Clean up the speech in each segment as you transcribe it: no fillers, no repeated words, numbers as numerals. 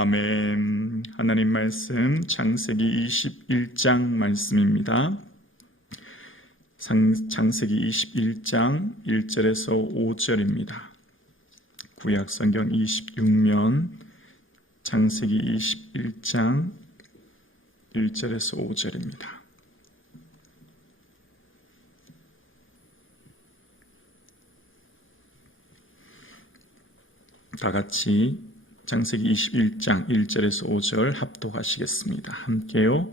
아멘. 하나님 말씀 창세기 21장 말씀입니다. 창세기 21장 1절에서 5절입니다. 구약 성경 26면 창세기 21장 1절에서 5절입니다. 다 같이 창세기 21장 1절에서 5절 합독하시겠습니다. 함께요.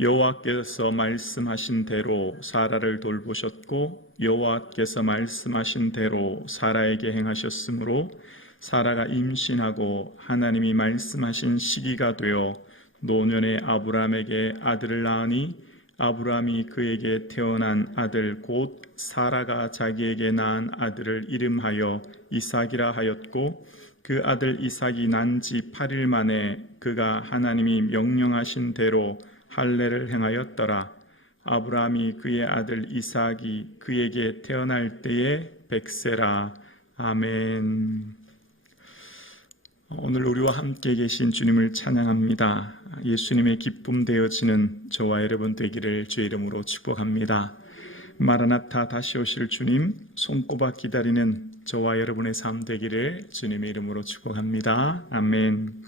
여호와께서 말씀하신 대로 사라를 돌보셨고 여호와께서 말씀하신 대로 사라에게 행하셨으므로 사라가 임신하고 하나님이 말씀하신 시기가 되어 노년의 아브람에게 아들을 낳으니 아브람이 그에게 태어난 아들 곧 사라가 자기에게 낳은 아들을 이름하여 이삭이라 하였고 그 아들 이삭이 난 지 8일 만에 그가 하나님이 명령하신 대로 할례를 행하였더라. 아브라함이 그의 아들 이삭이 그에게 태어날 때에 100세라. 아멘. 오늘 우리와 함께 계신 주님을 찬양합니다. 예수님의 기쁨 되어지는 저와 여러분 되기를 주의 이름으로 축복합니다. 마라나타 다시 오실 주님 손꼽아 기다리는 저와 여러분의 삶 되기를 주님의 이름으로 축복합니다. 아멘.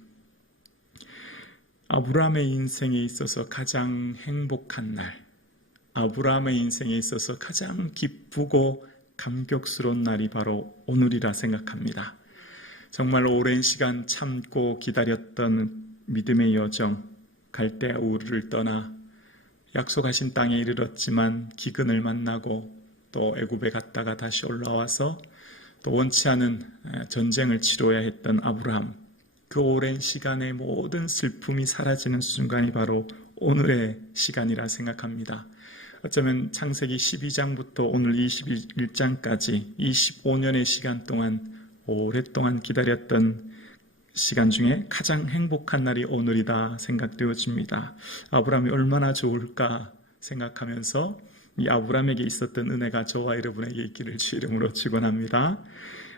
아브라함의 인생에 있어서 가장 행복한 날, 아브라함의 인생에 있어서 가장 기쁘고 감격스러운 날이 바로 오늘이라 생각합니다. 정말 오랜 시간 참고 기다렸던 믿음의 여정, 갈대아 우르를 떠나 약속하신 땅에 이르렀지만 기근을 만나고 또 애굽에 갔다가 다시 올라와서 또 원치 않은 전쟁을 치러야 했던 아브라함, 그 오랜 시간의 모든 슬픔이 사라지는 순간이 바로 오늘의 시간이라 생각합니다. 어쩌면 창세기 12장부터 오늘 21장까지 25년의 시간 동안 오랫동안 기다렸던 시간 중에 가장 행복한 날이 오늘이다 생각되어집니다. 아브라함이 얼마나 좋을까 생각하면서 이 아브라함에게 있었던 은혜가 저와 여러분에게 있기를 주 이름으로 축원합니다.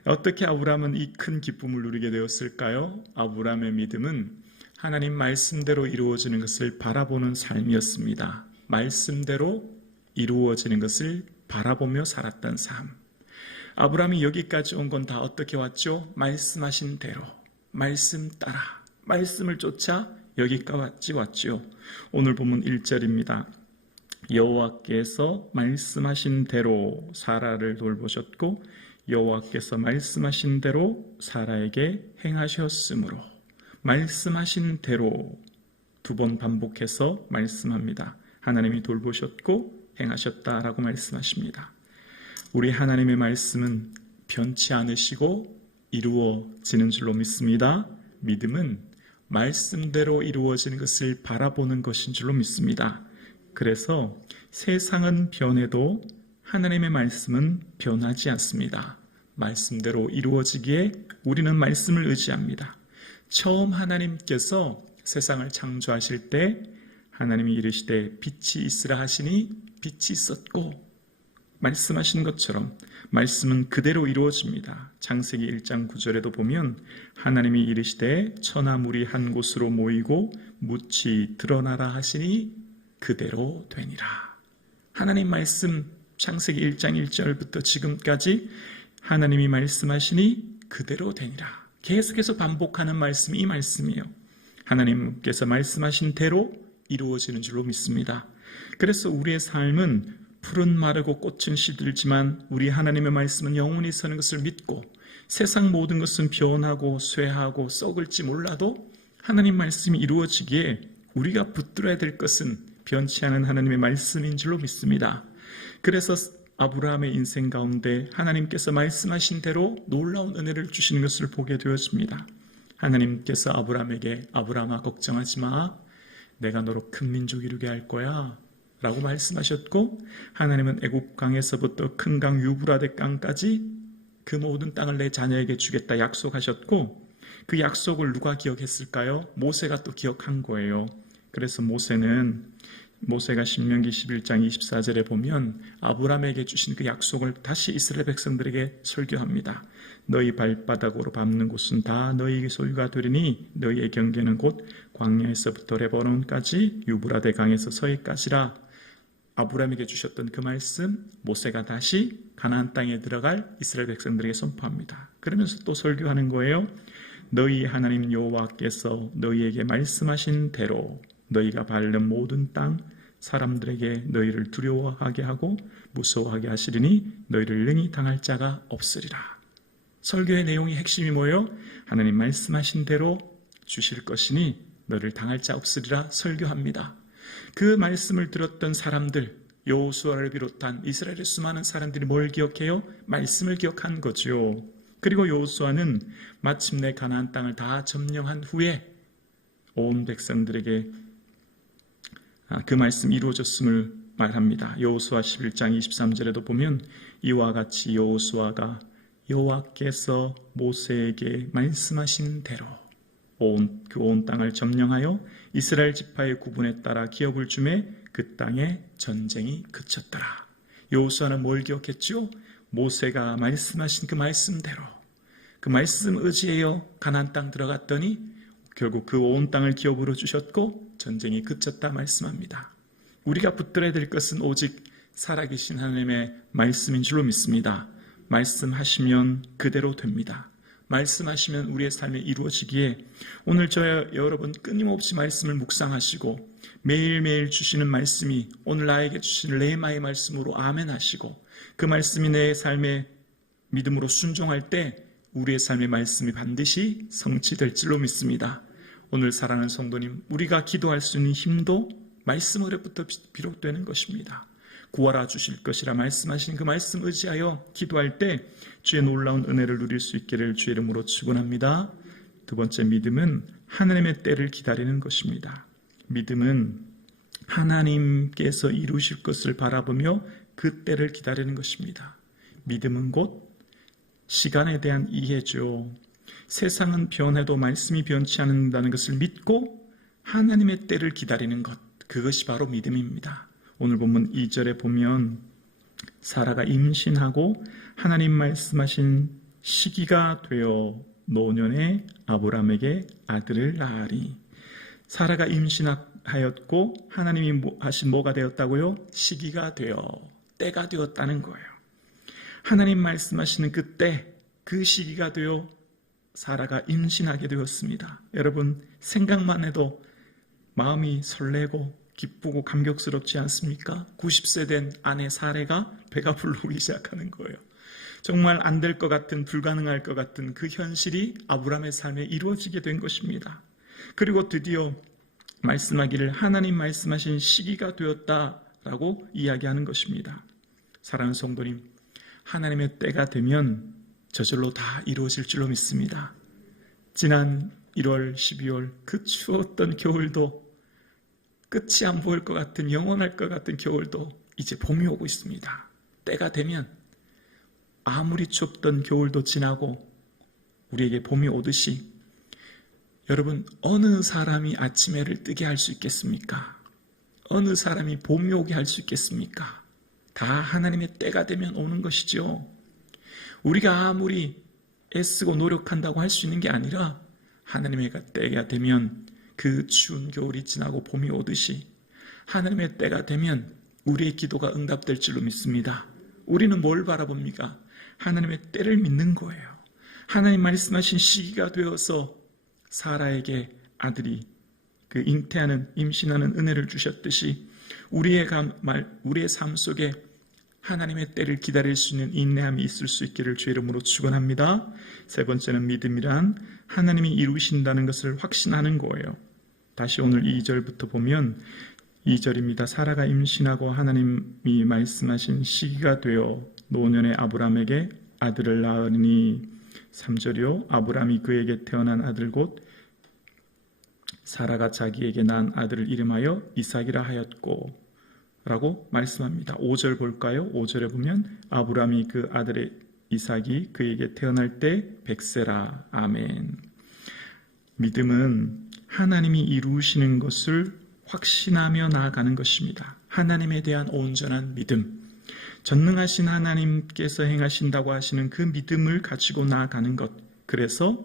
어떻게 아브라함은 이 큰 기쁨을 누리게 되었을까요? 아브라함의 믿음은 하나님 말씀대로 이루어지는 것을 바라보는 삶이었습니다. 말씀대로 이루어지는 것을 바라보며 살았던 삶. 아브라함이 여기까지 온 건 다 어떻게 왔죠? 말씀하신 대로, 말씀 따라, 말씀을 쫓아 여기까지 왔죠. 오늘 본문 1절입니다. 여호와께서 말씀하신 대로 사라를 돌보셨고 여호와께서 말씀하신 대로 사라에게 행하셨으므로, 말씀하신 대로 두 번 반복해서 말씀합니다. 하나님이 돌보셨고 행하셨다라고 말씀하십니다. 우리 하나님의 말씀은 변치 않으시고 이루어지는 줄로 믿습니다. 믿음은 말씀대로 이루어지는 것을 바라보는 것인 줄로 믿습니다. 그래서 세상은 변해도 하나님의 말씀은 변하지 않습니다. 말씀대로 이루어지기에 우리는 말씀을 의지합니다. 처음 하나님께서 세상을 창조하실 때 하나님이 이르시되 빛이 있으라 하시니 빛이 있었고, 말씀하신 것처럼 말씀은 그대로 이루어집니다. 창세기 1장 9절에도 보면 하나님이 이르시되 천하 물이 한 곳으로 모이고 묻이 드러나라 하시니 그대로 되니라. 하나님 말씀 창세기 1장 1절부터 지금까지 하나님이 말씀하시니 그대로 되니라. 계속해서 반복하는 말씀이 이 말씀이에요. 하나님께서 말씀하신 대로 이루어지는 줄로 믿습니다. 그래서 우리의 삶은 풀은 마르고 꽃은 시들지만 우리 하나님의 말씀은 영원히 서는 것을 믿고, 세상 모든 것은 변하고 쇠하고 썩을지 몰라도 하나님 말씀이 이루어지기에 우리가 붙들어야 될 것은 변치 않은 하나님의 말씀인 줄로 믿습니다. 그래서 아브라함의 인생 가운데 하나님께서 말씀하신 대로 놀라운 은혜를 주시는 것을 보게 되었습니다. 하나님께서 아브라함에게 아브라함아 걱정하지 마, 내가 너로 큰 민족 이루게 할 거야 라고 말씀하셨고, 하나님은 애굽 강에서부터 큰 강 유브라데 강까지 그 모든 땅을 내 자녀에게 주겠다 약속하셨고, 그 약속을 누가 기억했을까요? 모세가 또 기억한 거예요. 그래서 모세는 모세가 신명기 11장 24절에 보면 아브라함에게 주신 그 약속을 다시 이스라엘 백성들에게 설교합니다. 너희 발바닥으로 밟는 곳은 다 너희에게 소유가 되리니 너희의 경계는 곧 광야에서부터 레바논까지 유브라데 강에서 서해까지라. 아브라함에게 주셨던 그 말씀 모세가 다시 가나안 땅에 들어갈 이스라엘 백성들에게 선포합니다. 그러면서 또 설교하는 거예요. 너희 하나님 여호와께서 너희에게 말씀하신 대로 너희가 밟는 모든 땅 사람들에게 너희를 두려워하게 하고 무서워하게 하시리니 너희를 능히 당할 자가 없으리라. 설교의 내용이 핵심이 뭐예요? 하나님 말씀하신 대로 주실 것이니 너를 당할 자 없으리라 설교합니다. 그 말씀을 들었던 사람들, 여호수아를 비롯한 이스라엘의 수많은 사람들이 뭘 기억해요? 말씀을 기억한 거죠. 그리고 여호수아는 마침내 가나안 땅을 다 점령한 후에 온 백성들에게 그 말씀 이루어졌음을 말합니다. 여호수아 11장 23절에도 보면 이와 같이 여호수아가 여호와께서 모세에게 말씀하신 대로 온 땅을 점령하여 이스라엘 지파의 구분에 따라 기업을 주매 그 땅에 전쟁이 그쳤더라. 여호수아는 뭘 기억했죠? 모세가 말씀하신 그 말씀대로 그 말씀 의지하여 가나안 땅 들어갔더니 결국 그 온 땅을 기업으로 주셨고 전쟁이 그쳤다 말씀합니다. 우리가 붙들어야 될 것은 오직 살아계신 하나님의 말씀인 줄로 믿습니다. 말씀하시면 그대로 됩니다. 말씀하시면 우리의 삶에 이루어지기에 오늘 저와 여러분 끊임없이 말씀을 묵상하시고 매일매일 주시는 말씀이 오늘 나에게 주시는 레마의 말씀으로 아멘 하시고 그 말씀이 내 삶의 믿음으로 순종할 때 우리의 삶의 말씀이 반드시 성취될 줄로 믿습니다. 오늘 사랑하는 성도님, 우리가 기도할 수 있는 힘도 말씀으로부터 비롯되는 것입니다. 구하라 주실 것이라 말씀하신 그 말씀 의지하여 기도할 때 주의 놀라운 은혜를 누릴 수 있기를 주의 이름으로 축원합니다. 두 번째, 믿음은 하나님의 때를 기다리는 것입니다. 믿음은 하나님께서 이루실 것을 바라보며 그 때를 기다리는 것입니다. 믿음은 곧 시간에 대한 이해죠. 세상은 변해도 말씀이 변치 않는다는 것을 믿고 하나님의 때를 기다리는 것, 그것이 바로 믿음입니다. 오늘 본문 2절에 보면 사라가 임신하고 하나님 말씀하신 시기가 되어 노년에 아브라함에게 아들을 낳으리. 사라가 임신하였고 하나님이 하신 뭐가 되었다고요? 시기가 되어, 때가 되었다는 거예요. 하나님 말씀하시는 그 때, 그 시기가 되어 사라가 임신하게 되었습니다. 여러분, 생각만 해도 마음이 설레고 기쁘고 감격스럽지 않습니까? 90세 된 아내 사레가 배가 불르기 시작하는 거예요. 정말 안 될 것 같은, 불가능할 것 같은 그 현실이 아브라함의 삶에 이루어지게 된 것입니다. 그리고 드디어 말씀하기를 하나님 말씀하신 시기가 되었다라고 이야기하는 것입니다. 사랑하는 성도님, 하나님의 때가 되면 저절로 다 이루어질 줄로 믿습니다. 지난 1월, 12월 그 추웠던 겨울도 끝이 안 보일 것 같은, 영원할 것 같은 겨울도 이제 봄이 오고 있습니다. 때가 되면 아무리 춥던 겨울도 지나고 우리에게 봄이 오듯이 여러분, 어느 사람이 아침 해를 뜨게 할 수 있겠습니까? 어느 사람이 봄이 오게 할 수 있겠습니까? 다 하나님의 때가 되면 오는 것이죠. 우리가 아무리 애쓰고 노력한다고 할 수 있는 게 아니라 하나님의 때가 되면 그 추운 겨울이 지나고 봄이 오듯이 하나님의 때가 되면 우리의 기도가 응답될 줄로 믿습니다. 우리는 뭘 바라봅니까? 하나님의 때를 믿는 거예요. 하나님 말씀하신 시기가 되어서 사라에게 아들이 그 잉태하는, 임신하는 은혜를 주셨듯이 우리의 삶 속에 하나님의 때를 기다릴 수 있는 인내함이 있을 수 있기를 주의 이름으로 축원합니다. 세 번째는 믿음이란 하나님이 이루신다는 것을 확신하는 거예요. 다시 오늘 2절부터 보면 2절입니다. 사라가 임신하고 하나님이 말씀하신 시기가 되어 노년의 아브라함에게 아들을 낳으니 3절이요. 아브라함이 그에게 태어난 아들 곧 사라가 자기에게 낳은 아들을 이름하여 이삭이라 하였고 라고 말씀합니다. 5절 볼까요? 5절에 보면 아브라함이 그 아들의 이삭이 그에게 태어날 때 100세라. 아멘. 믿음은 하나님이 이루시는 것을 확신하며 나아가는 것입니다. 하나님에 대한 온전한 믿음, 전능하신 하나님께서 행하신다고 하시는 그 믿음을 가지고 나아가는 것. 그래서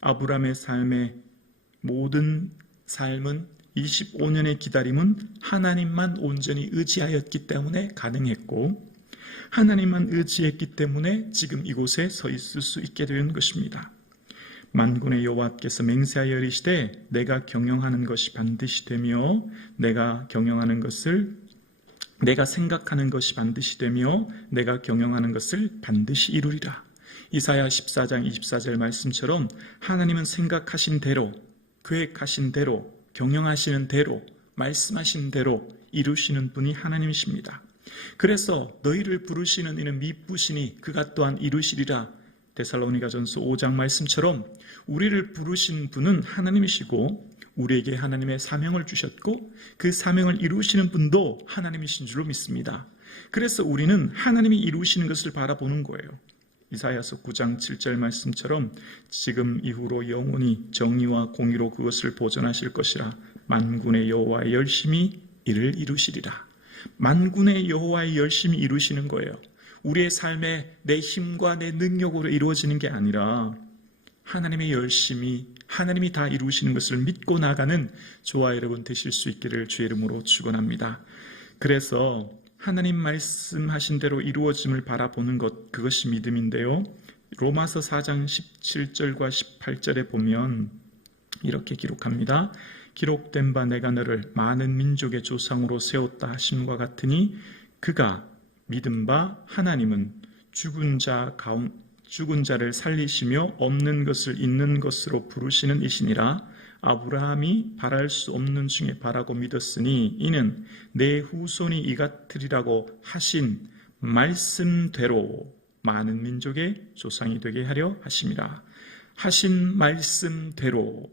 아브라함의 삶의 모든 삶은 25년의 기다림은 하나님만 온전히 의지하였기 때문에 가능했고, 하나님만 의지했기 때문에 지금 이곳에 서 있을 수 있게 된 것입니다. 만군의 여호와께서 맹세하여 이르시되 내가 경영하는 것이 반드시 되며 내가 생각하는 것이 반드시 되며 내가 경영하는 것을 반드시 이루리라. 이사야 14장 24절 말씀처럼 하나님은 생각하신 대로, 계획하신 대로, 경영하시는 대로, 말씀하신 대로 이루시는 분이 하나님이십니다. 그래서 너희를 부르시는 이는 미쁘시니 그가 또한 이루시리라. 데살로니가전서 5장 말씀처럼 우리를 부르신 분은 하나님이시고 우리에게 하나님의 사명을 주셨고 그 사명을 이루시는 분도 하나님이신 줄로 믿습니다. 그래서 우리는 하나님이 이루시는 것을 바라보는 거예요. 이사야서 9장 7절 말씀처럼 지금 이후로 영원히 정의와 공의로 그것을 보존하실 것이라. 만군의 여호와의 열심히 이를 이루시리라. 만군의 여호와의 열심히 이루시는 거예요. 우리의 삶에 내 힘과 내 능력으로 이루어지는 게 아니라 하나님의 열심히, 하나님이 다 이루시는 것을 믿고 나가는 저와 여러분 되실 수 있기를 주의 이름으로 축원합니다. 그래서 하나님 말씀하신 대로 이루어짐을 바라보는 것, 그것이 믿음인데요. 로마서 4장 17절과 18절에 보면 이렇게 기록합니다. 기록된 바 내가 너를 많은 민족의 조상으로 세웠다 하심과 같으니 그가 믿은 바 하나님은 죽은 자를 살리시며 없는 것을 있는 것으로 부르시는 이시니라. 아브라함이 바랄 수 없는 중에 바라고 믿었으니 이는 내 후손이 이같으리라고 하신 말씀대로 많은 민족의 조상이 되게 하려 하심이라. 하신 말씀대로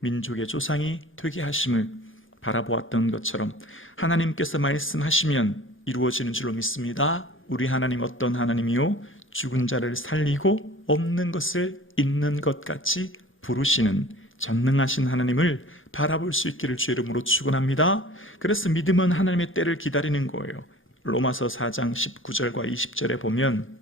민족의 조상이 되게 하심을 바라보았던 것처럼 하나님께서 말씀하시면 이루어지는 줄로 믿습니다. 우리 하나님 어떤 하나님이요? 죽은 자를 살리고 없는 것을 있는 것 같이 부르시는 전능하신 하나님을 바라볼 수 있기를 주의 이름으로 축원합니다. 그래서 믿음은 하나님의 때를 기다리는 거예요. 로마서 4장 19절과 20절에 보면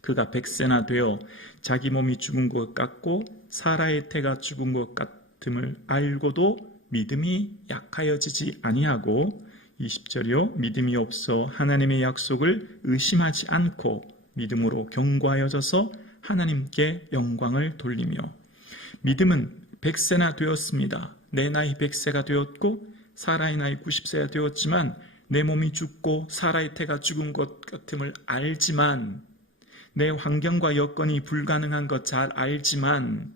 그가 100세나 되어 자기 몸이 죽은 것 같고 사라의 태가 죽은 것 같음을 알고도 믿음이 약하여지지 아니하고 20절이요. 믿음이 없어 하나님의 약속을 의심하지 않고 믿음으로 견고하여져서 하나님께 영광을 돌리며. 믿음은 100세나 되었습니다. 내 나이 100세가 되었고 사라의 나이 90세가 되었지만 내 몸이 죽고 사라의 태가 죽은 것 같음을 알지만, 내 환경과 여건이 불가능한 것 잘 알지만,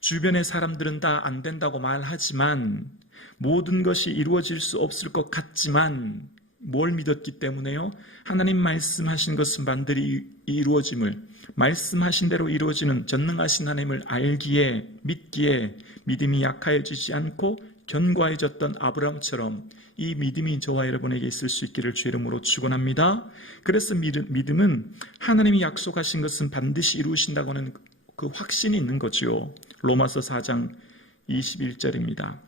주변의 사람들은 다 안 된다고 말하지만, 모든 것이 이루어질 수 없을 것 같지만 뭘 믿었기 때문에요? 하나님 말씀하신 것은 반드시 이루어짐을, 말씀하신 대로 이루어지는 전능하신 하나님을 알기에, 믿기에 믿음이 약하여지지 않고 견고해졌던 아브라함처럼 이 믿음이 저와 여러분에게 있을 수 있기를 주의 이름으로 축원합니다. 그래서 믿음은 하나님이 약속하신 것은 반드시 이루신다고 하는 그 확신이 있는 거죠. 로마서 4장 21절입니다.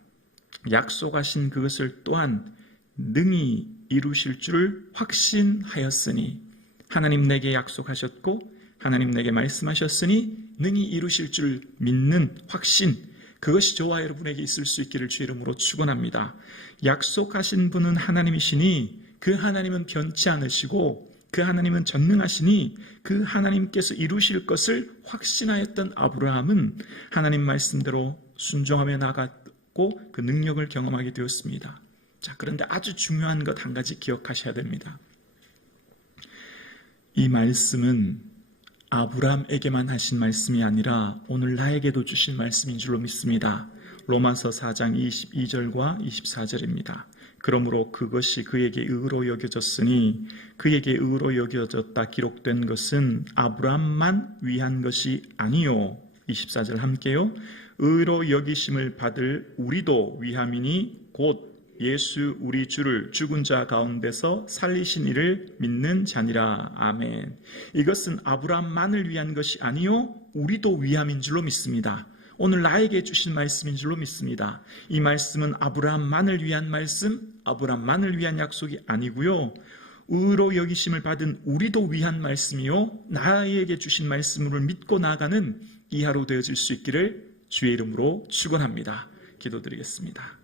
약속하신 그것을 또한 능히 이루실 줄을 확신하였으니, 하나님 내게 약속하셨고 하나님 내게 말씀하셨으니 능히 이루실 줄 믿는 확신, 그것이 저와 여러분에게 있을 수 있기를 주의 이름으로 축원합니다. 약속하신 분은 하나님이시니 그 하나님은 변치 않으시고 그 하나님은 전능하시니 그 하나님께서 이루실 것을 확신하였던 아브라함은 하나님 말씀대로 순종하며 나갔고 그 능력을 경험하게 되었습니다. 자, 그런데 아주 중요한 것 한 가지 기억하셔야 됩니다. 이 말씀은 아브라함에게만 하신 말씀이 아니라 오늘 나에게도 주신 말씀인 줄로 믿습니다. 로마서 4장 22절과 24절입니다. 그러므로 그것이 그에게 의로 여겨졌으니 그에게 의로 여겨졌다 기록된 것은 아브라함만 위한 것이 아니요. 24절 함께요. 의로 여기심을 받을 우리도 위함이니 곧 예수 우리 주를 죽은 자 가운데서 살리신 이를 믿는 자니라. 아멘. 이것은 아브라함만을 위한 것이 아니요 우리도 위함인 줄로 믿습니다. 오늘 나에게 주신 말씀인 줄로 믿습니다. 이 말씀은 아브라함만을 위한 말씀, 아브라함만을 위한 약속이 아니고요. 의로 여기심을 받은 우리도 위한 말씀이요. 나에게 주신 말씀을 믿고 나아가는 이 하루 되어질 수 있기를 주의 이름으로 축원합니다. 기도드리겠습니다.